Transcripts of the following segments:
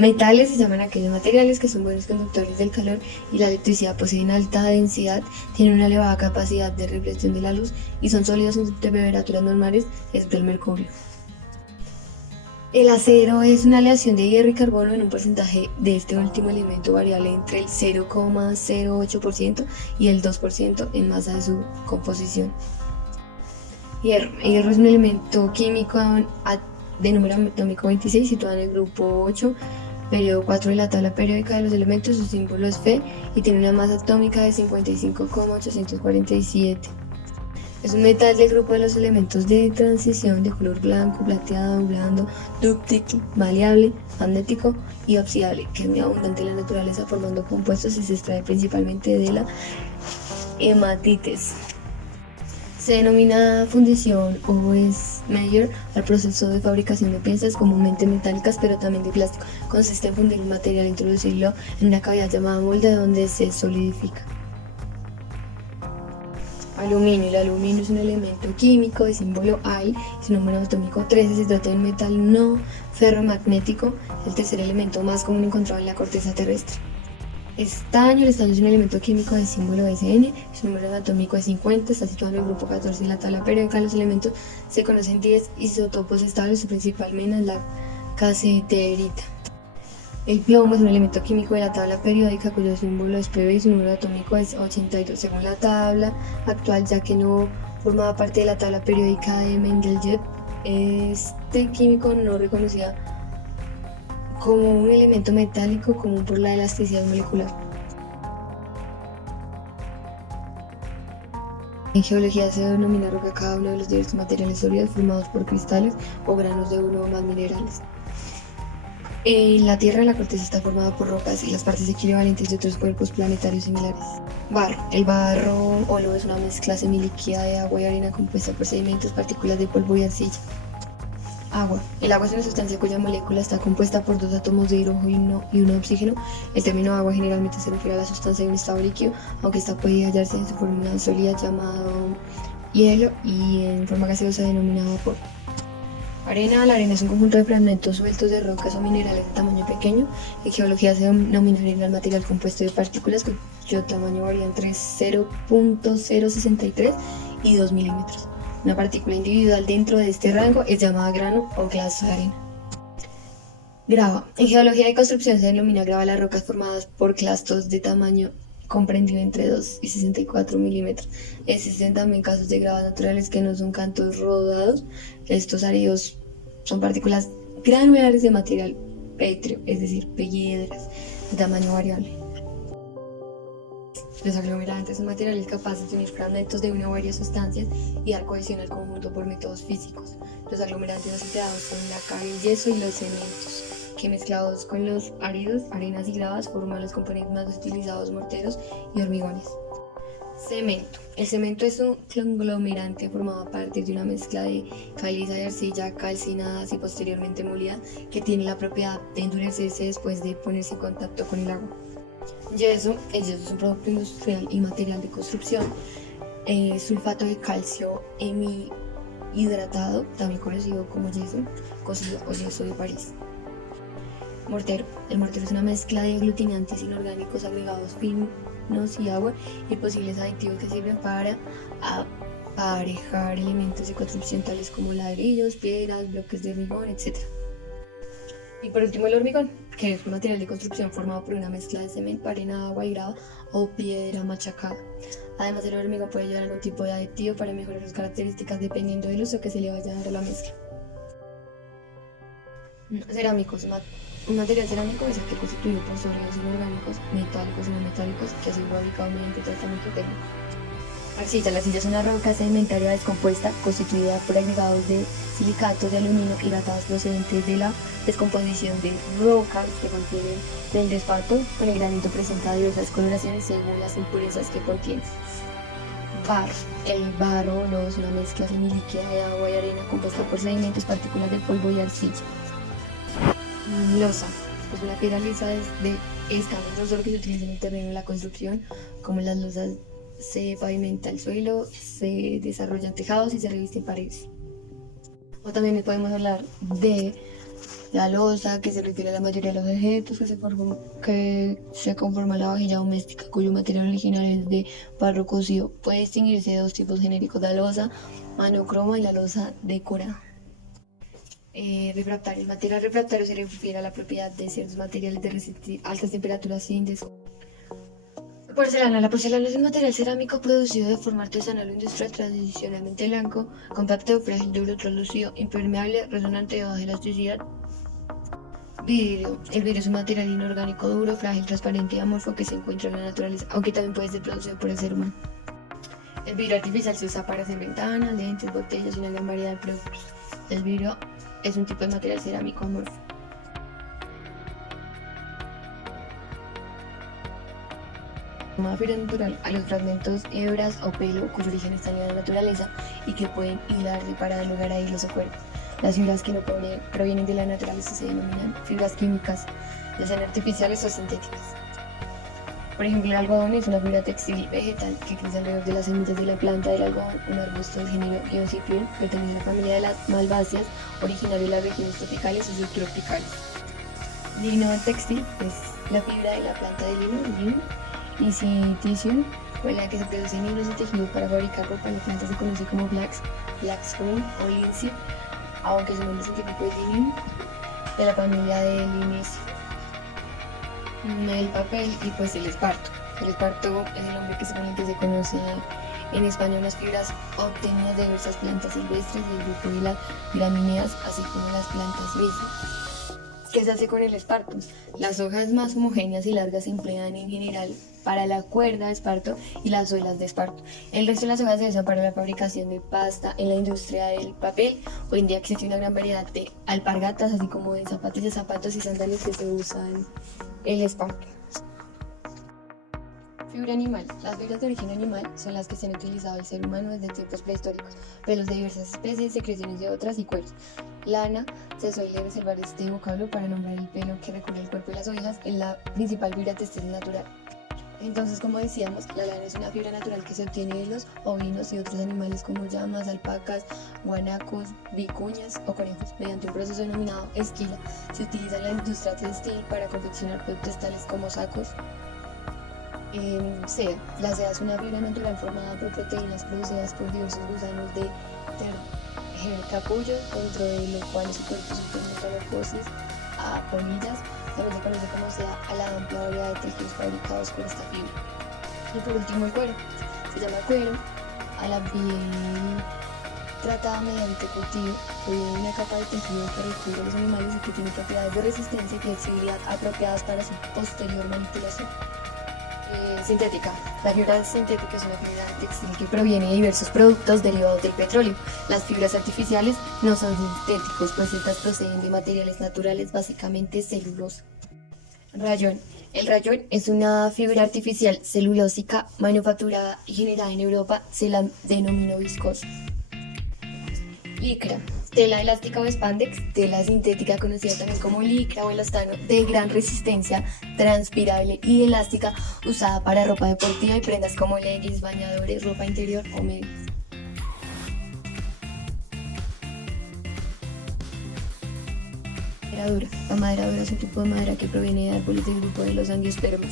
Metales se llaman aquellos materiales que son buenos conductores del calor y la electricidad, poseen alta densidad, tienen una elevada capacidad de reflexión de la luz y son sólidos en temperaturas normales, excepto el mercurio. El acero es una aleación de hierro y carbono en un porcentaje de este último elemento variable entre el 0,08% y el 2% en masa de su composición. Hierro. El hierro es un elemento químico de número atómico 26 situado en el grupo 8, periodo 4 de la tabla periódica de los elementos. Su símbolo es Fe y tiene una masa atómica de 55,847. Es un metal del grupo de los elementos de transición de color blanco, plateado, blando, dúctil, maleable, magnético y oxidable, que es muy abundante en la naturaleza formando compuestos y se extrae principalmente de la hematites. Se denomina fundición o smeller al proceso de fabricación de piezas comúnmente metálicas pero también de plástico. Consiste en fundir un material e introducirlo en una cavidad llamada molde donde se solidifica. Aluminio. El aluminio es un elemento químico de símbolo Al y su número atómico 13. Se trata de un metal no ferromagnético, el tercer elemento más común encontrado en la corteza terrestre. Estaño. El estaño es un elemento químico de símbolo Sn, su número atómico es 50, está situado en el grupo 14 en la tabla periódica. Los elementos se conocen 10 isótopos estables, principalmente la cassiterita. El plomo es un elemento químico de la tabla periódica cuyo símbolo es Pb y su número atómico es 82 según la tabla actual, ya que no formaba parte de la tabla periódica de Mendeleev. Este químico no reconocía como un elemento metálico común por la elasticidad molecular. En geología se denomina roca cada uno de los diversos materiales sólidos formados por cristales o granos de uno o más minerales. En la Tierra, la corteza está formada por rocas y las partes equivalentes de otros cuerpos planetarios similares. Barro. El barro o no es una mezcla semilíquida de agua y arena compuesta por sedimentos, partículas de polvo y arcilla. Agua. El agua es una sustancia cuya molécula está compuesta por dos átomos de hidrógeno y uno de oxígeno. El término agua generalmente se refiere a la sustancia en un estado líquido, aunque esta puede hallarse en su forma sólida llamado hielo y en forma gaseosa denominada vapor. Arena. La arena es un conjunto de fragmentos sueltos de rocas o minerales de tamaño pequeño. En geología se denomina arena el material compuesto de partículas cuyo tamaño varía entre 0,063 y 2 milímetros. Una partícula individual dentro de este rango es llamada grano o clasto de arena. Grava. En geología de construcción se denomina grava las rocas formadas por clastos de tamaño comprendido entre 2 y 64 milímetros. Existen también casos de gravas naturales que no son cantos rodados. Estos áridos son partículas granulares de material pétreo, es decir, piedras de tamaño variable. Los aglomerantes son materiales capaces de unir fragmentos de una o varias sustancias y dar cohesión al conjunto por métodos físicos. Los aglomerantes asociados son la cal, el yeso y los cementos, que mezclados con los áridos, arenas y gravas forman los componentes más utilizados, morteros y hormigones. Cemento. El cemento es un conglomerante formado a partir de una mezcla de caliza y arcilla calcinadas y posteriormente molida que tiene la propiedad de endurecerse después de ponerse en contacto con el agua. Yeso. El yeso es un producto industrial y material de construcción. Sulfato de calcio hidratado, también conocido como yeso cocido o yeso de París. Mortero. El mortero es una mezcla de aglutinantes inorgánicos agregados finos y agua y posibles aditivos que sirven para aparejar elementos de construcción tales como ladrillos, piedras, bloques de hormigón, etc. Y por último el hormigón, que es un material de construcción formado por una mezcla de cemento, arena, agua y grava o piedra machacada. Además, el hormigón puede llevar algún tipo de aditivo para mejorar sus características dependiendo del uso que se le vaya a dar a la mezcla. Cerámicos. Un material cerámico es aquel constituido por sólidos inorgánicos, metálicos y no metálicos, que ha sido fabricado mediante tratamiento técnico. Arcilla. La arcilla es una roca sedimentaria descompuesta constituida por agregados de silicatos de aluminio hidratados procedentes de la descomposición de rocas que contienen feldespato. Con el granito presenta diversas coloraciones según las impurezas que contiene. Barro. El barro no es una mezcla semilíquida de agua y arena compuesta por sedimentos, partículas de polvo y arcilla. Losa. Es una piedra lisa de escamas grosor que se utiliza en el terreno de la construcción. Como las losas se pavimenta el suelo, se desarrollan tejados y se revisten paredes. O también podemos hablar de La loza, que se refiere a la mayoría de los objetos que se conforma la vajilla doméstica, cuyo material original es de barro cocido. Puede distinguirse de dos tipos genéricos: la loza monocroma y la loza decorada. Refractario. El material refractario se refiere a la propiedad de ciertos materiales de resistir altas temperaturas sin Porcelana. La porcelana es un material cerámico producido de forma artesanal o industrial, tradicionalmente blanco, compacto, frágil, duro, translúcido, impermeable, resonante, de baja elasticidad. Vidrio. El vidrio es un material inorgánico duro, frágil, transparente y amorfo que se encuentra en la naturaleza, aunque también puede ser producido por el ser humano. El vidrio artificial se usa para hacer ventanas, lentes, botellas y una gran variedad de productos. El vidrio es un tipo de material cerámico amorfo. Una fibra natural a los fragmentos, hebras o pelo cuyo origen está en la naturaleza y que pueden hilarse para dar lugar a hilos o cuerdas. Las fibras que no provienen de la naturaleza se denominan fibras químicas, ya sean artificiales o sintéticas. Por ejemplo, el algodón es una fibra textil vegetal que crece alrededor de las semillas de la planta del algodón, un arbusto del género Eocyphium, pertenece a la familia de las malváceas, originario de las regiones tropicales y subtropicales. Lino textil es la fibra de la planta de lino, y Silicium, con la que se producen hilos y tejidos para fabricar ropa. La planta se conoce como flaxwood o lince, aunque su nombre científico es linium, de la familia de Linaceae. El papel y pues el esparto. El esparto es el nombre con el que se conoce en España las fibras obtenidas de diversas plantas silvestres del grupo de las gramíneas, así como las plantas mismas. ¿Qué se hace con el esparto? Las hojas más homogéneas y largas se emplean en general para la cuerda de esparto y las suelas de esparto. El resto de las hojas se usan para la fabricación de pasta en la industria del papel. Hoy en día existe una gran variedad de alpargatas, así como de zapatos y sandalias que se usan el esparto. Fibra animal. Las fibras de origen animal son las que se han utilizado el ser humano desde tiempos prehistóricos, pelos de diversas especies, secreciones de otras y cueros. Lana, se suele reservar este vocablo para nombrar el pelo que recubre el cuerpo de las ovejas, es la principal fibra textil natural. Entonces, como decíamos, la lana es una fibra natural que se obtiene de los ovinos y otros animales como llamas, alpacas, guanacos, vicuñas o conejos, mediante un proceso denominado esquila. Se utiliza en la industria textil para confeccionar productos tales como sacos. Seda. La seda es una fibra natural formada por proteínas producidas por diversos gusanos de capullo, dentro de los cuales su cuerpo supone metamorfosis a polillas. También se conoce como seda a la amplia variedad de tejidos fabricados por esta fibra. Y por último, el cuero. Se llama cuero a la piel tratada mediante cultivo, que viene una capa de tejido que recubre a los animales y que tiene propiedades de resistencia y flexibilidad apropiadas para su posterior manipulación. Sintética. La fibra sintética es una fibra textil que proviene de diversos productos derivados del petróleo. Las fibras artificiales no son sintéticos, pues estas proceden de materiales naturales, básicamente celulosa. Rayón. El rayón es una fibra artificial celulósica manufacturada y generada en Europa, se la denominó viscosa. Licra. Tela elástica o spandex, tela sintética conocida también como licra o elastano, de gran resistencia, transpirable y elástica, usada para ropa deportiva y prendas como leggings, bañadores, ropa interior o medias. Madera dura. La madera dura es un tipo de madera que proviene de árboles del grupo de los angiospermas.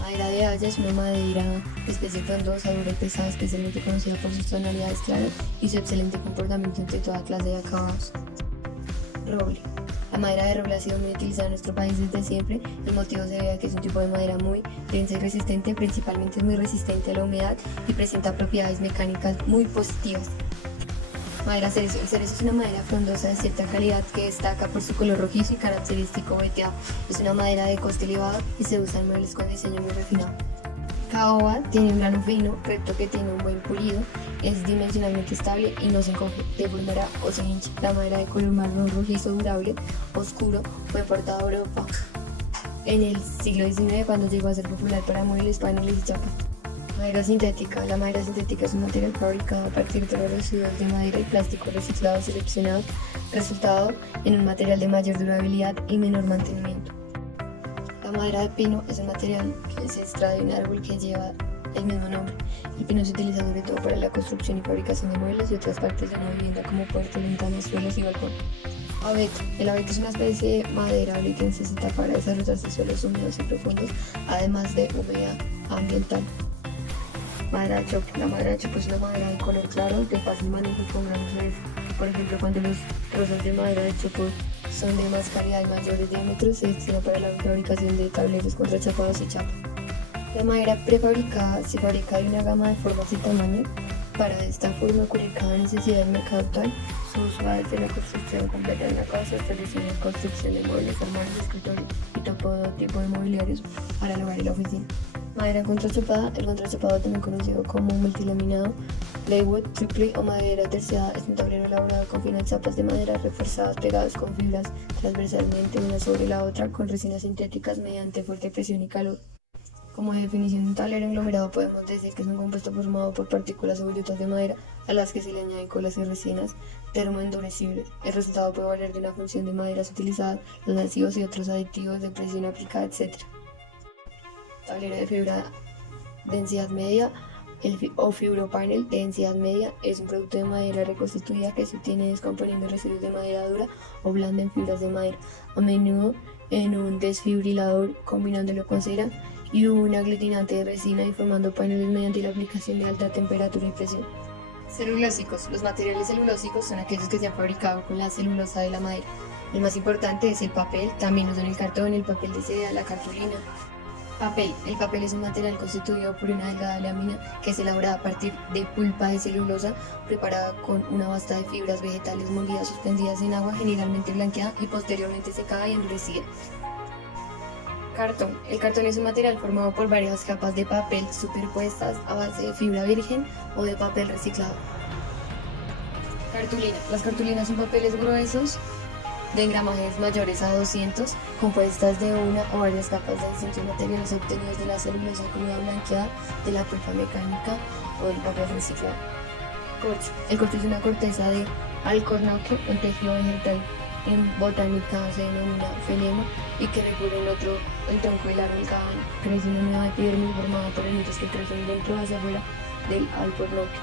Madera de haya es una madera de especie frondosa, dura y pesada, especialmente conocida por sus tonalidades claras y su excelente comportamiento ante toda clase de acabados. Roble. La madera de roble ha sido muy utilizada en nuestro país desde siempre. El motivo se debe a que es un tipo de madera muy densa y resistente, principalmente es muy resistente a la humedad y presenta propiedades mecánicas muy positivas. Madera cerezo. El cerezo es una madera frondosa de cierta calidad que destaca por su color rojizo y característico veteado. Es una madera de coste elevado y se usa en muebles con diseño muy refinado. Caoba tiene un grano fino, recto, que tiene un buen pulido, es dimensionalmente estable y no se encoge, deformará o se hincha. La madera de color marrón rojizo durable, oscuro, fue importada a Europa en el siglo XIX, cuando llegó a ser popular para muebles, paneles y chapas. Madera sintética. La madera sintética es un material fabricado a partir de los residuos de madera y plástico reciclados y seleccionados, resultado en un material de mayor durabilidad y menor mantenimiento. La madera de pino es un material que se extrae de un árbol que lleva el mismo nombre. El pino se utiliza sobre todo para la construcción y fabricación de muebles y otras partes de una vivienda como puertas, ventanas, suelos y balcón. Abeto. El abeto es una especie de maderable que necesita para desarrollarse suelos húmedos y profundos, además de humedad ambiental. Madera de choque. La madera de choque es una madera de color claro de fácil manejo con gran dureza. Por ejemplo, cuando los trozos de madera de choque son de más calidad y mayores diámetros, se destina para la fabricación de tableros contrachapados y chapas. La madera prefabricada se fabrica de una gama de formas y tamaños. Para de esta forma cubrir cada necesidad del mercado actual. Su uso va desde la construcción completa de la casa hasta el diseño y construcción de muebles, armarios, escritorios y todo tipo de mobiliarios para el hogar y la oficina. Madera contrachapada. El contrachapado, también conocido como multilaminado, plywood, triple o madera terciada, es un tablero elaborado con finas chapas de madera reforzadas pegadas con fibras transversalmente una sobre la otra con resinas sintéticas mediante fuerte presión y calor. Como definición de un tablero englomerado podemos decir que es un compuesto formado por partículas o virutas de madera a las que se le añaden colas y resinas termoendurecibles. El resultado puede variar de una función de maderas utilizadas, los adhesivos y otros aditivos de presión aplicada, etc. Tablero de fibra densidad media o fibropanel de densidad media es un producto de madera reconstituida que se obtiene descomponiendo residuos de madera dura o blanda en fibras de madera, a menudo en un desfibrilador combinándolo con cera y un aglutinante de resina y formando paneles mediante la aplicación de alta temperatura y presión. Celulósicos. Los materiales celulósicos son aquellos que se han fabricado con la celulosa de la madera. El más importante es el papel, también lo son el cartón, el papel de seda, la cartulina. Papel. El papel es un material constituido por una delgada lámina que es elaborada a partir de pulpa de celulosa preparada con una basta de fibras vegetales molidas suspendidas en agua, generalmente blanqueada y posteriormente secada y endurecida. Cartón. El cartón es un material formado por varias capas de papel superpuestas a base de fibra virgen o de papel reciclado. Cartulina. Las cartulinas son papeles gruesos de engramajes mayores a 200, compuestas de una o varias capas de distintos materiales obtenidos de la celulosa cruda blanqueada, de la pulpa mecánica o del papel reciclado. Corcho. El corcho es una corteza de alcornoque, un tejido vegetal. En botánica se denomina felema y que recubre el tronco del árbol cada año. Crece una nueva epidermis formada por granitos que crecen dentro hacia afuera del alcornoque.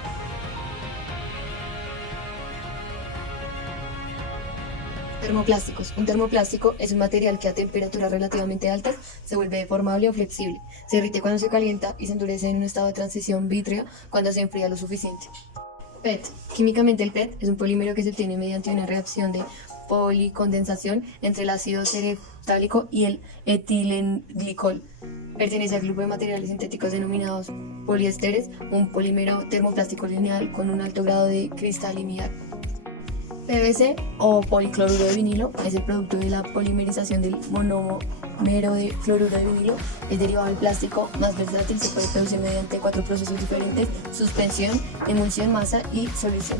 Termoplásticos. Un termoplástico es un material que a temperaturas relativamente altas se vuelve deformable o flexible. Se derrite cuando se calienta y se endurece en un estado de transición vítrea cuando se enfría lo suficiente. PET. Químicamente el PET es un polímero que se obtiene mediante una reacción de policondensación entre el ácido tereftálico y el etilenglicol. Pertenece al grupo de materiales sintéticos denominados poliésteres, un polímero termoplástico lineal con un alto grado de cristalinidad. PVC o policloruro de vinilo es el producto de la polimerización del monómero de fluoruro de vinilo. Es derivado del plástico más versátil, se puede producir mediante 4 procesos diferentes: suspensión, emulsión, masa y solución.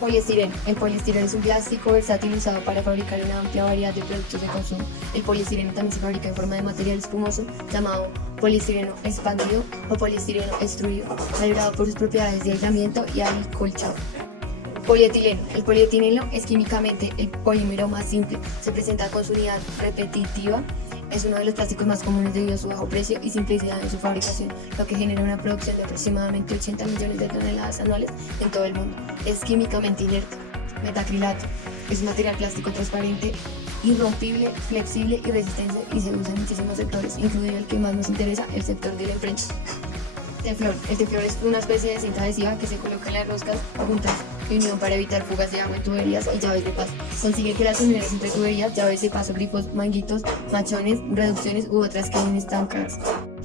Poliestireno. El poliestireno es un plástico versátil usado para fabricar una amplia variedad de productos de consumo. El poliestireno también se fabrica en forma de material espumoso llamado poliestireno expandido o poliestireno extruido, valorado por sus propiedades de aislamiento y acolchado. Polietileno. El polietileno es químicamente el polímero más simple. Se presenta con su unidad repetitiva. Es uno de los plásticos más comunes debido a su bajo precio y simplicidad en su fabricación, lo que genera una producción de aproximadamente 80 millones de toneladas anuales en todo el mundo. Es químicamente inerte. Metacrilato. Es un material plástico transparente, irrompible, flexible y resistente y se usa en muchísimos sectores, incluido el que más nos interesa, el sector de la imprenta. Teflón. El teflón es una especie de cinta adhesiva que se coloca en las roscas o juntas de unión para evitar fugas de agua en tuberías y llaves de paso. Consigue que las uniones entre tuberías, llaves de paso, grifos, manguitos, machones, reducciones u otras queden estancadas.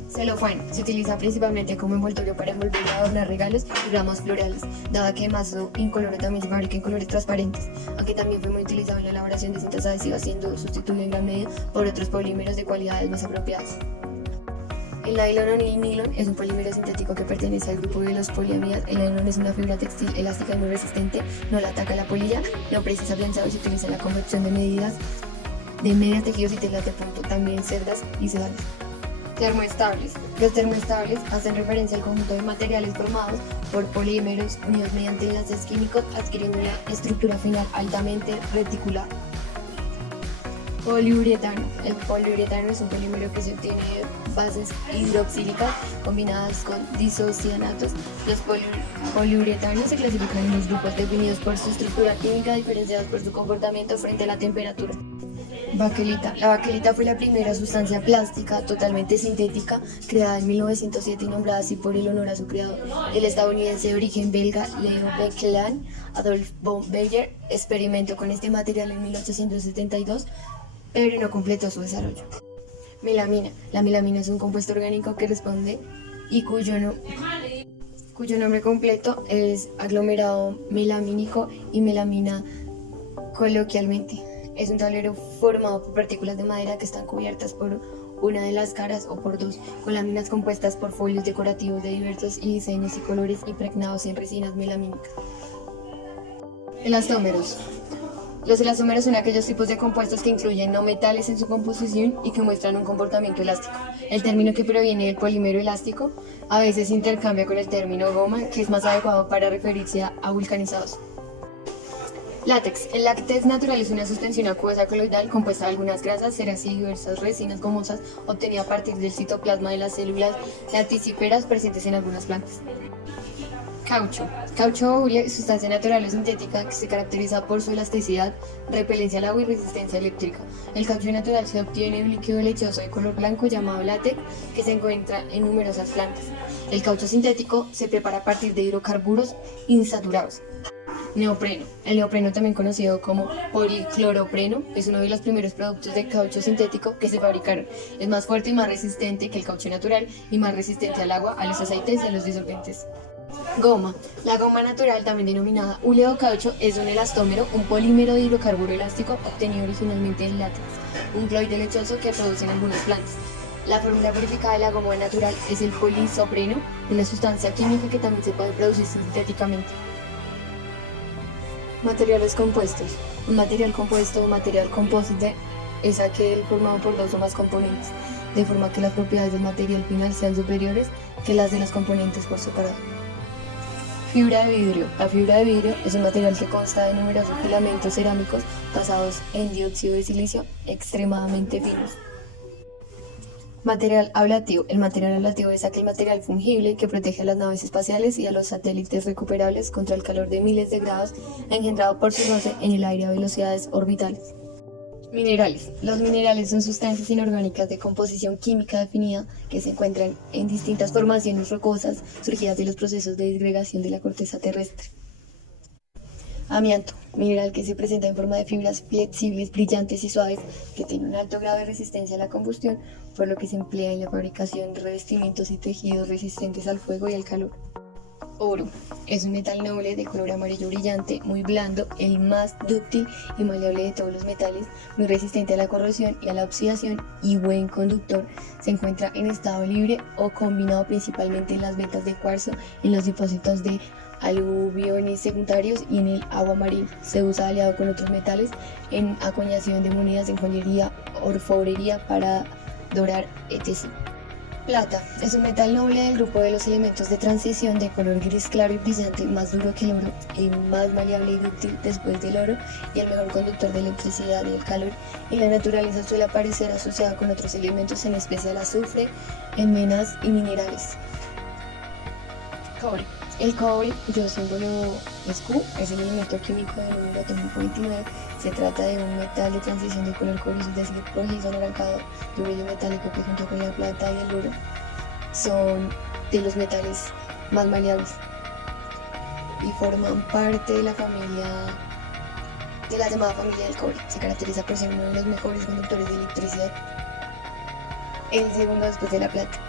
Celofán. Se utiliza principalmente como envoltorio para envolver y adornar regalos y ramas florales, dado que además su incoloro también se fabrica en colores transparentes, aunque también fue muy utilizado en la elaboración de cintas adhesivas, siendo sustituido en gran medida por otros polímeros de cualidades más apropiadas. El nylon o nilón es un polímero sintético que pertenece al grupo de los poliamidas. El nylon es una fibra textil elástica y muy resistente, no la ataca la polilla, no precisa planchado y se utiliza en la confección de medias tejidos y telas de punto, también cerdas y sedales. Termoestables. Los termoestables hacen referencia al conjunto de materiales formados por polímeros unidos mediante enlaces químicos, adquiriendo una estructura final altamente reticulada. Poliuretano. El poliuretano es un polímero que se obtiene bases hidroxílicas combinadas con disocianatos. Los poliuretanos se clasifican en los grupos definidos por su estructura química, diferenciados por su comportamiento frente a la temperatura. Baquelita. La baquelita fue la primera sustancia plástica totalmente sintética creada en 1907 y nombrada así por el honor a su creador, el estadounidense de origen belga Leo Baekeland. Adolf von Baeyer experimentó con este material en 1872, pero no completó su desarrollo. Melamina. La melamina es un compuesto orgánico que responde y cuyo nombre completo es aglomerado melamínico y melamina coloquialmente. Es un tablero formado por partículas de madera que están cubiertas por una de las caras o por dos, con láminas compuestas por folios decorativos de diversos diseños y colores impregnados en resinas melamínicas. Elastómeros. Los elastómeros son aquellos tipos de compuestos que incluyen no metales en su composición y que muestran un comportamiento elástico. El término que proviene del polímero elástico a veces se intercambia con el término goma, que es más adecuado para referirse a vulcanizados. Látex. El látex natural es una suspensión acuosa coloidal compuesta de algunas grasas, ceras y diversas resinas gomosas obtenida a partir del citoplasma de las células lacticíferas presentes en algunas plantas. Caucho. Caucho aurea es sustancia natural o sintética que se caracteriza por su elasticidad, repelencia al agua y resistencia eléctrica. El caucho natural se obtiene de un líquido lechoso de color blanco llamado látex que se encuentra en numerosas plantas. El caucho sintético se prepara a partir de hidrocarburos insaturados. Neopreno. El neopreno, también conocido como policloropreno, es uno de los primeros productos de caucho sintético que se fabricaron. Es más fuerte y más resistente que el caucho natural y más resistente al agua, a los aceites y a los disolventes. Goma. La goma natural, también denominada hule o caucho, es un elastómero, un polímero de hidrocarburo elástico obtenido originalmente del látex, un cloide lechoso que producen algunas plantas. La fórmula purificada de la goma natural es el poliisopreno, una sustancia química que también se puede producir sintéticamente. Materiales compuestos. Un material compuesto o material composite es aquel formado por dos o más componentes, de forma que las propiedades del material final sean superiores que las de los componentes por separado. Fibra de vidrio. La fibra de vidrio es un material que consta de numerosos filamentos cerámicos basados en dióxido de silicio extremadamente finos. Material ablativo. El material ablativo es aquel material fungible que protege a las naves espaciales y a los satélites recuperables contra el calor de miles de grados engendrado por su roce en el aire a velocidades orbitales. Minerales. Los minerales son sustancias inorgánicas de composición química definida que se encuentran en distintas formaciones rocosas surgidas de los procesos de disgregación de la corteza terrestre. Amianto. Mineral que se presenta en forma de fibras flexibles, brillantes y suaves que tiene un alto grado de resistencia a la combustión, por lo que se emplea en la fabricación de revestimientos y tejidos resistentes al fuego y al calor. Oro. Es un metal noble de color amarillo brillante, muy blando, el más dúctil y maleable de todos los metales, muy resistente a la corrosión y a la oxidación y buen conductor. Se encuentra en estado libre o combinado principalmente en las vetas de cuarzo, en los depósitos de aluviones secundarios y en el agua marina. Se usa aliado con otros metales en acuñación de monedas, en joyería, orfebrería, para dorar, etc. Plata. Es un metal noble del grupo de los elementos de transición de color gris claro y brillante, más duro que el oro, el más maleable y dúctil después del oro y el mejor conductor de electricidad y el calor. En la naturaleza suele aparecer asociado con otros elementos, en especial azufre, en menas y minerales. Cobre. El cobre, cuyo símbolo es Q, es el elemento químico del número atómico 29. Se trata de un metal de transición de color cobrizo, es decir, rojizo anaranjado, de un brillo metálico que junto con la plata y el oro son de los metales más maleables y forman parte de la llamada familia del cobre. Se caracteriza por ser uno de los mejores conductores de electricidad, el segundo después de la plata.